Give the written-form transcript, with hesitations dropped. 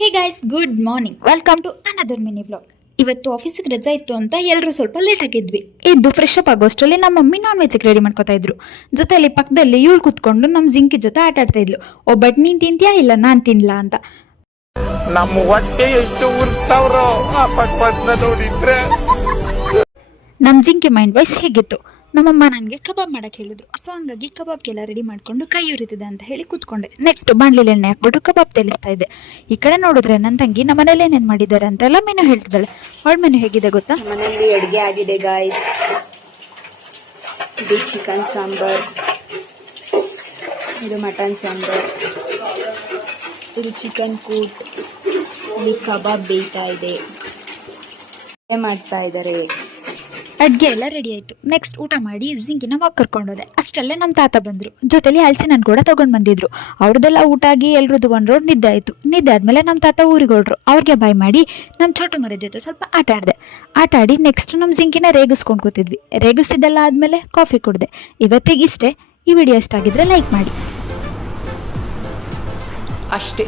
Hey guys, good morning. Welcome to another mini vlog. ಇವತ್ತು ಆಫೀಸಿಗೆ ರಜಾ ಇತ್ತು ಅಂತ ಎಲ್ಲರೂ ಸ್ವಲ್ಪ ಲೇಟ್ ಆಗಿದ್ವಿ. ಎದ್ದು ಫ್ರೆಶ್ ಅಪ್ ಆಗೋಷ್ಟರಲ್ಲಿ ನಮ್ಮ ಮಮ್ಮಿ ನಾನ್ ವೆಜ್ಗೆ ರೆಡಿ ಮಾಡ್ಕೋತಾ ಇದ್ರು. ಜೊತೆಲಿ ಪಕ್ಕದಲ್ಲಿ ಇವಳು ಕುತ್ಕೊಂಡು ನಮ್ಮ ಜಿಂಕಿ ಜೊತೆ ಆಟ ಆಡ್ತಾ ಇದ್ಲು. ಒಬ್ಬಟ್ ನೀನ್ ತಿಂತೀಯಾ ಇಲ್ಲ ನಾನ್ ತಿನ್ಲಾ ಅಂತ. ನಮ್ಮ ಹೊಟ್ಟೆ ಎಷ್ಟು ಉರ್ತಾವ್ರೋ ಆ ಪಕ್ಕದ ನೋಡಿದ್ರೆ. ನಮ್ಮ ಜಿಂಕಿ ಮೈಂಡ್ ವಾಯ್ಸ್ ಹೇಗಿತ್ತು, ನಮ್ಮಮ್ಮ ನನಗೆ ಕಬಾಬ್ ಮಾಡಕ್ಕೆ ಹೇಳಿದ್ರು. ಸೊ ಹಂಗಾಗಿ ಕಬಾಬ್ಗೆಲ್ಲ ರೆಡಿ ಮಾಡ್ಕೊಂಡು ಕೈ ಉರಿತಿದೆ ಅಂತ ಹೇಳಿ ಕೂತ್ಕೊಂಡೆ. ನೆಕ್ಸ್ಟ್ ಬಾಣಲಿಲಿ ಎಣ್ಣೆ ಹಾಕ್ಬಿಟ್ಟು ಕಬಾಬ್ ತೆಲಿಸ್ತಾ ಇದ್ದೆ. ಈ ಕಡೆ ನೋಡಿದ್ರೆ ನನ್ನ ತಂಗಿ ನಮ್ಮ ಮನೇಲಿ ಏನೇನು ಮಾಡಿದ್ದಾರೆ ಅಂತೆಲ್ಲ ಮೆನು ಹೇಳ್ತಿದ್ದಾಳೆ. ಅವಳ ಮೆನು ಹೇಗಿದೆ ಗೊತ್ತಾ? ಮನೆಯಲ್ಲಿ ಅಡುಗೆ ಆಗಿದೆ ಗಾಯ್ಸ್. ಇದು ಚಿಕನ್ ಸಾಂಬಾರ್, ಇದು ಮಟನ್ ಸಾಂಬಾರ್, ಇದು ಚಿಕನ್ ಕೂಟ್, ಇಲ್ಲಿ ಕಬಾಬ್ ಬೇಯ್ತಾ ಇದೆ, ಮಾಡ್ತಾ ಇದ್ದಾರೆ. ಅಡುಗೆ ಎಲ್ಲ ರೆಡಿ ಆಯಿತು. ನೆಕ್ಸ್ಟ್ ಊಟ ಮಾಡಿ ಜಿಂಕಿನ ವಾಕ್ ಕರ್ಕೊಂಡೋದೆ. ಅಷ್ಟಲ್ಲೇ ನಮ್ಮ ತಾತ ಬಂದರು. ಜೊತೆಲಿ ಹಲಸಿನ ಹಣ್ಣು ಕೂಡ ತೊಗೊಂಡು ಬಂದಿದ್ರು. ಅವ್ರದ್ದೆಲ್ಲ ಊಟ ಆಗಿ ಎಲ್ರದ್ದು ಒಂದು ರೋಡ್ ನಿದ್ದೆ ಆಯಿತು. ನಿದ್ದೆ ಆದಮೇಲೆ ನಮ್ಮ ತಾತ ಊರಿಗೆ ಹೊರಡ್ರು. ಅವ್ರಿಗೆ ಬಾಯ್ ಮಾಡಿ ನಮ್ಮ ಚೋಟು ಮರ ಜೊತೆ ಸ್ವಲ್ಪ ಆಟ ಆಡಿ ನೆಕ್ಸ್ಟ್ ನಮ್ಮ ಜಿಂಕಿನ ರೇಗಿಸ್ಕೊಂಡು ಕೂತಿದ್ವಿ. ರೇಗಿಸಿದ್ದೆಲ್ಲ ಆದಮೇಲೆ ಕಾಫಿ ಕುಡಿದೆ. ಇವತ್ತಿಗೆ ಇಷ್ಟೇ. ಈ ವಿಡಿಯೋ ಇಷ್ಟ ಆಗಿದ್ರೆ ಲೈಕ್ ಮಾಡಿ ಅಷ್ಟೇ.